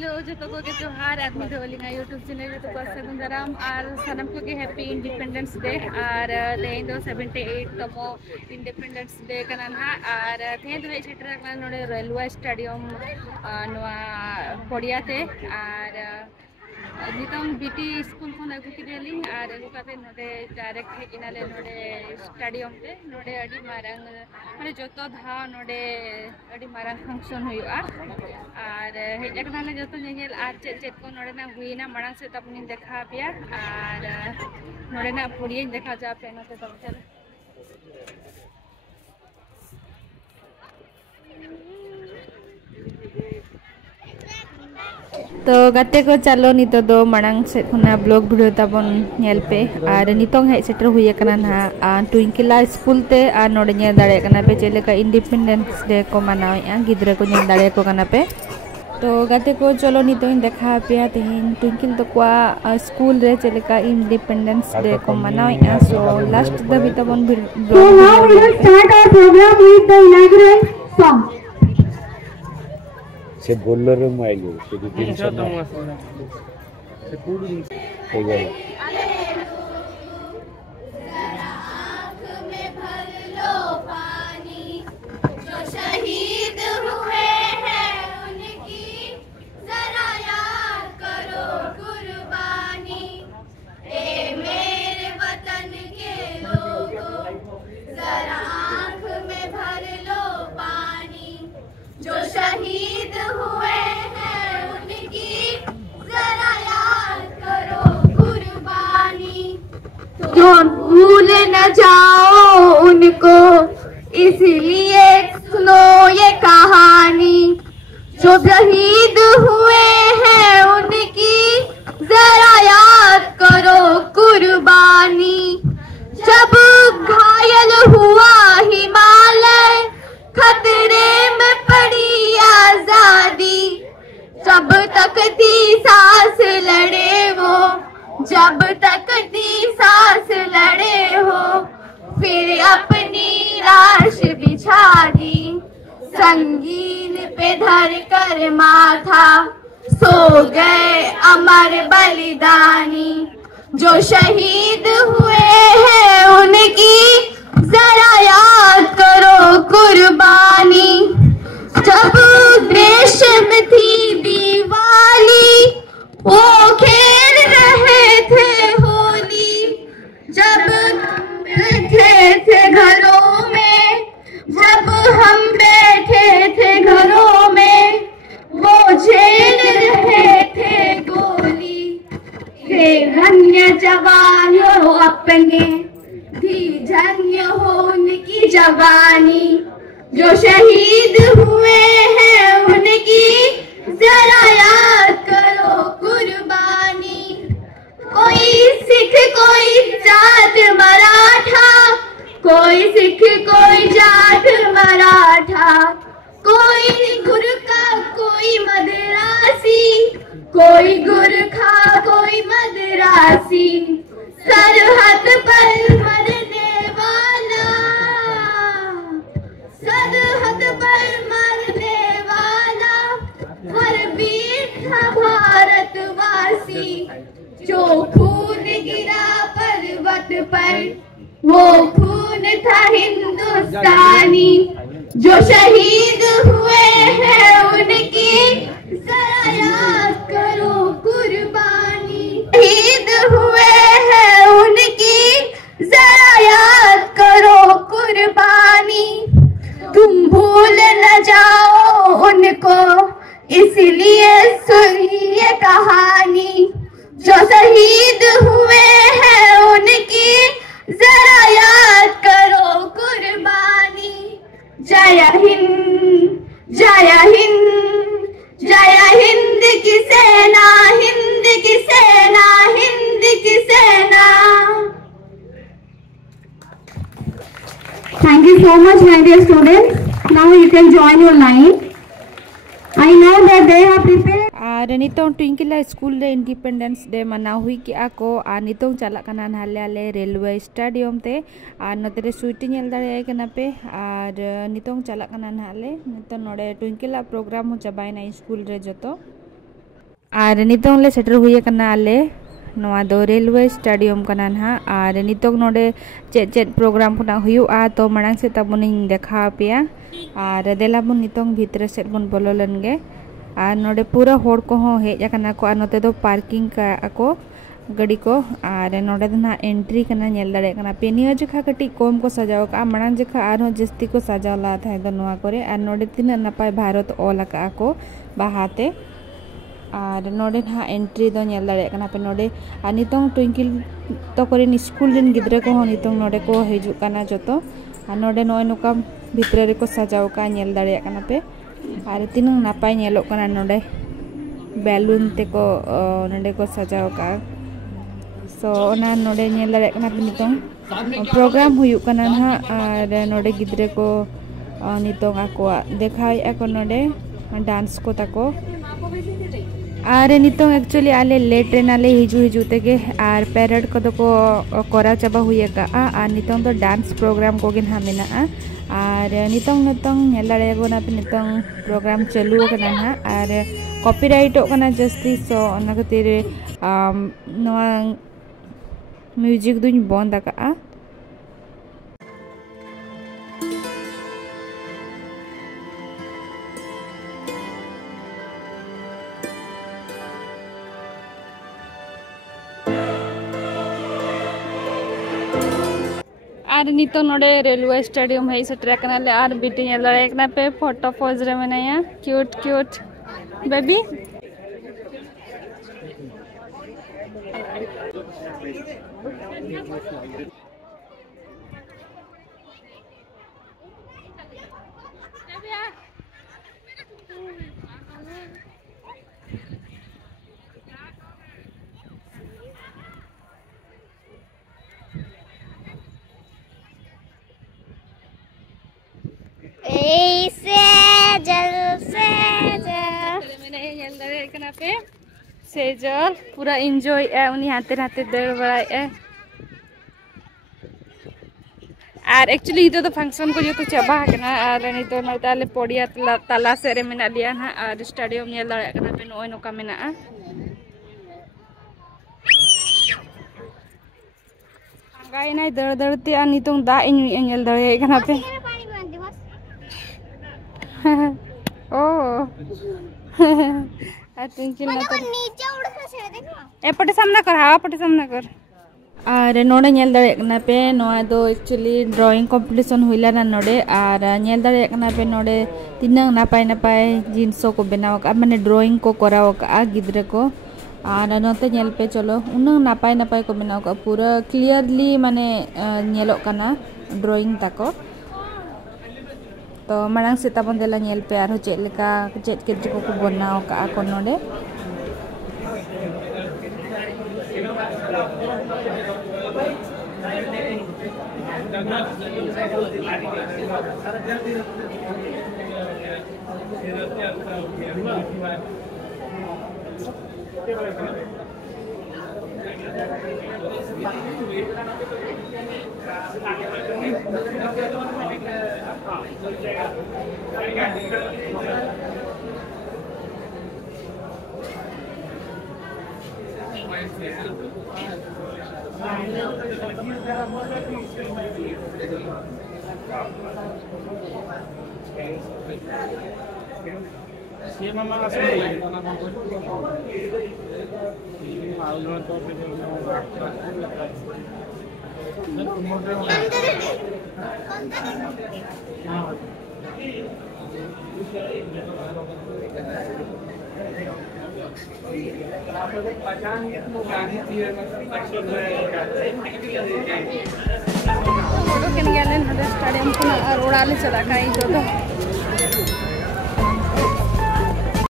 Hello जो को के जोहार आदमी दोलिंगा यूट्यूब चैनल तो सगुन दाराम और सनम को के हैप्पी इंडिपेंडेंस डे और तेन दो 78 तमो इंडिपेंडेंस डे कना ना और तेन दो सेटर कना नोडे रेलवे स्टेडियम नोआ पड़ियाते और नितम बीटी स्कूल खन अगु किदेली और अगु काते नोडे डायरेक्ट हेकिनाले नोडे स्टेडियम ते नोडे अडी मारंग माने जतो धा नोडे अडी मारंग फंक्शन हुआ और हेजकनाले जतो नेल आर चेत को नोडे ना हुईना मारंग से तपनी देखा पिया और नोडे ना पुड़िया देखा जा पे नते तब चल तो गाते को चलो नित दो मांग से खुना ब्लॉग वीडियो ताबन नेल पे और नितों हे सेटर हुई कना ना ट्विंकला स्कूल ते आ नोडे ने दाड़े कना पे चलेका इंडिपेंडेंस डे को मनावे गिद्रा को ने दाड़े को कना पे तो गाते को चलो नितों देखा पे तेन ट्विंकल तो को स्कूल रे चलेका इंडिपेंडेंस डे को मनावे सो लास्ट दबी ताबन ब्लॉग start our program with the inauguration song से बोलर माइलो से दिन से पूरी हो गया भूल न जाओ उनको इसलिए सुनो ये कहानी जो शहीद हुए हैं उनकी जरा याद करो कुर्बानी जब घायल हुआ हिमालय खतरे में पड़ी आजादी जब तक थी सांस लड़े वो जब तक दी सांस लड़े हो फिर अपनी लाश बिछा दी संगीन पे धर कर माथा सो गए अमर बलिदानी जो शहीद हुए हैं उनकी जरा याद करो कुर्बानी जब देश में थी दिवाली वो खेल रहे थे होली जब बैठे थे घरों में जब हम बैठे थे घरों में वो झेल रहे थे गोली हे धन्य जवानों अपने थी धन्य हो उनकी जवानी जो शहीद हुए हैं उनकी जरा याद करो कुर्बानी कोई सिख कोई जाट मराठा कोई सिख कोई जाट मराठा कोई गुरखा कोई मदरासी कोई गुरखा कोई मदरासी सरहद पर मरने वाला सरहद पर मरने वाला हर वीर था भारतवासी जो खून गिरा पर्वत पर वो खून था हिंदुस्तानी जो शहीद हुए हैं उनकी जरा याद करो कुर्बानी शहीद हुए हैं उनकी जरा याद करो कुर्बानी तुम भूल न जाओ उनको इसलिए सुनिए कहानी जो शहीद हुए हैं उनकी जरा याद करो कुर्बानी जय हिंद जय हिंद जय हिंद की सेना हिंद की सेना हिंद की सेना Thank you so much my dear students. Now you can join your line. I know that they have prepared. और नितों ट्विंकला स्कूल रे इंडिपेंडेंस डे मना हुई कि आको और नितों चला कना नाले आले रेलवे स्टेडियम ते और नतरे सुइटी नेल दाड़े कना पे और नितों चला कना नाले नितों नोडे ट्विंकला प्रोग्राम हो चबाइना स्कूल रे जतो और नितों ले सेटर हुए कना आले नवा दो रेलवे स्टेडियम कना ना और नितों नोडे चेत प्रोग्राम खुना हुआ तो मनांग से तबुनिंग देखा पिया और देलाबुन नितों भीतर से बन बोलो लनगे और नोडे पूरा होड़ को हो हेज कना को नोते दो पार्किंग का ako गाड़ी को और नोडे ना एंट्री कना नेल दाड़े कना पे निया जखा कटी कम को सजाव का मनांग जखा आरो जस्ती को सजाव ला था दो नवा करे और नोडे तिना नपाय भारत ओल का को बाहाते और नोडे ना एंट्री दो नेल दाड़े कना पे नोडे और नितों ट्विंकल तो करे स्कूल दिन गिद्रे को हो नितों नोडे को हिजु कना जतो और नोडे नोय नुका भितरे रे को सजाव का नेल दाड़े कना पे और तीनों नापाय नेलो कना नोडे बैलून ते को नोडे को सजाव का सो ना नोडे नेल दाड़े कना पे नितों प्रोग्राम हुयु कना ना और नोडे गिद्रे को नितों आको देखाय ako नोडे डांस को ताको और नितों एक्चुअली आले लेट रे नाले हिजु तेगे और पैरेड को तो को करा चाबा हुए का और नितों तो डांस प्रोग्राम को गिन हामिना और नितों नेल दाड़े को ना पे नितों प्रोग्राम चालू कना ना और कॉपीराइट कना जस्ती सो ओना खातिर नवा म्यूजिक दुñ बंद का और नितो नोडे रेलवे स्टेडियम है सेटर कनाले और बीटी नेल दाड़े कना पे फोटो पोज रे मेनाया क्यूट क्यूट बेबी सेजल पूरा एंजॉय उनी हाथे हाथे दर बड़ा और एक्चुअली इतो तो फंक्शन को जो तो चाबा कना और नितो न ताले पड़िया तला से रे मेना लिया ना और स्टेडियम नेल दाड़े कना पे नोय नोका मेना गाय नाय दर दरते आ नितो दा इन नेल दाड़े कना पे ओ ट्विंकल ना तो नीचे उड़ के से देखो एपटे सामना कर हां पटे सामना कर और नोडे नेल दाड़े कना पे नोआ दो एक्चुअली ड्राइंग कंपटीशन हुइला ना नोडे और नेल दाड़े कना पे नोडे तिनांग नापाय नापाय जिंसो को बनाव का माने ड्राइंग को कराव का गिद्रे को और नोते नेल पे चलो उनंग नापाय नापाय को बनाव का पूरा क्लियरली माने नेलो कना ड्राइंग ताको तो मांग से तबन देला नेल पे आरो चेत लेका चेत के को बनाव का को नोडे स्टेडियम को उड़ाले चला का